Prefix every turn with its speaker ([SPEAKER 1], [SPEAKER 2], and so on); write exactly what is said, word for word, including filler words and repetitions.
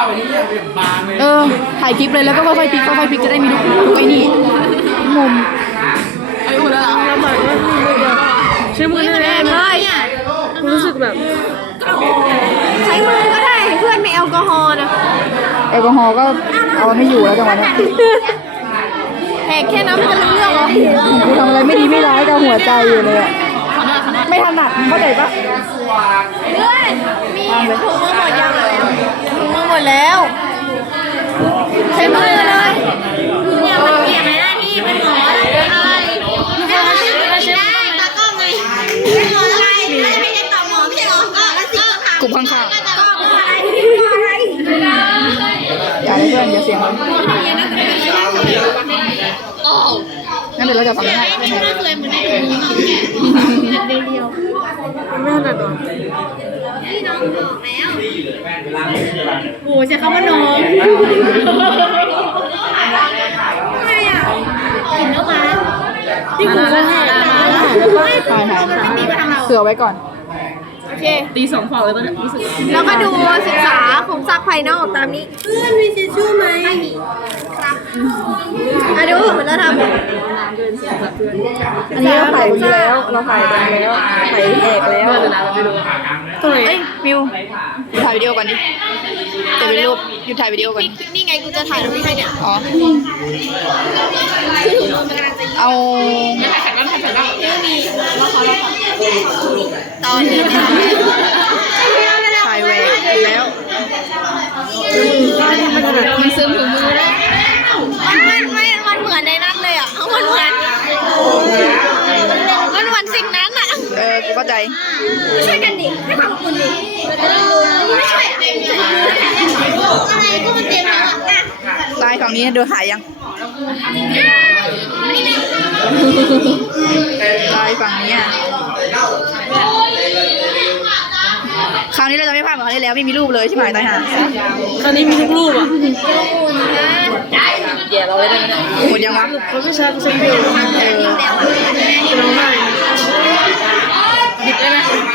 [SPEAKER 1] เออถ่ายคลิปเลยแล้วก็ค่อยๆพลิกค่อยๆพลิกจะได้มีลูกลูกไอ้นี่มุมไอ้อุ่นแล้วเหรอเราแบบว่าใช้มือแรงเลยรู้สึกแบบใช้มือก็ได้เพื่อนมีแอลกอฮอล์นะแอลกอฮอล์ก็เอาไม่อยู่แล้วจังหวะนี้แหกแค่นั้นมันจะรู้เรื่องเหรอกูทำอะไรไม่ดีไม่ร้ายกับหัวใจอยู่เลยอะไม่ถนัดเข้าใจปะเพื่อนมีถุงมือหมดยังถุงมือหมดแล้วใช้มือเลยเนี่ยมันเปลี่ยนหน้าที่เป็นหมออะไรตากล้องไงเป็นหมออะไรไม่ใช่ต่อหมอไม่ใช่หมอก็แล้วสิกลุ่มข้างๆก็อะไรอะไรอย่าเพื่อนอย่าเสียงงั้นเดี๋ยวเราจะฟังให้ไม่เคยเหมือนในถุงมือแกะเดียวเดียวไม่ถนัดหรอพี่น้องบอกแล้วโอ้ใช้คำว่าน้องทำไมอ่ะกินแล้วมาที่กูก็ให้แล้วก็ถ่ายถ่ายเสือไว้ก่อนโอเคตีสองฟองเลยตอนนี้รู้สึกแล้วก็ดูศึกษาของซักภายนอกตามนี้เพื่อนมีทิชชู่ไหมไม่มีครับอ่ะดูเหมือนเราทำอันนี้เราถ่ายไปแล้วเราถ่ายไปแล้วถ่ายแหกแล้วตัวไหนเอ้ยมิวถ่ายวิดีโอก่อนดิเดี๋ยวไปรูปหยุดถ่ายวิดีโอก่อนนี่ไงกูจะถ่ายรูปให้เนี่ยอ๋อเอาถ่ายถ่ายบ้างถ่ายถ่ายบ้างไม่มีว่าเขาเราตอนนี้ถ่ายแหวกแล้วมันซึมถึงมือแล้วมันไม่มันเหมือนในนั้นเลยอ่ะมันเหมือนมันเหมือนสิ่งนั้นอ่ะเออกูเข้าใจช่วยกันดิให้ความคุณดิไม่ช่วยอะไรก็มันเต็มแล้วอ่ะลายฝั่งนี้ดูหายยังลายฝั่งนี้คราวนี้เราจะไม่พลาดเหมือนคราวที่แล้วไม่มีรูปเลยใช่ไหมตายห่าคราวนี้มีทุกรูปอ่ะแย่เราเลยได้ไหมหมดยังวะเขาไม่ชัดเส้นเดียวเออร้องไห้ดิบได้ไหม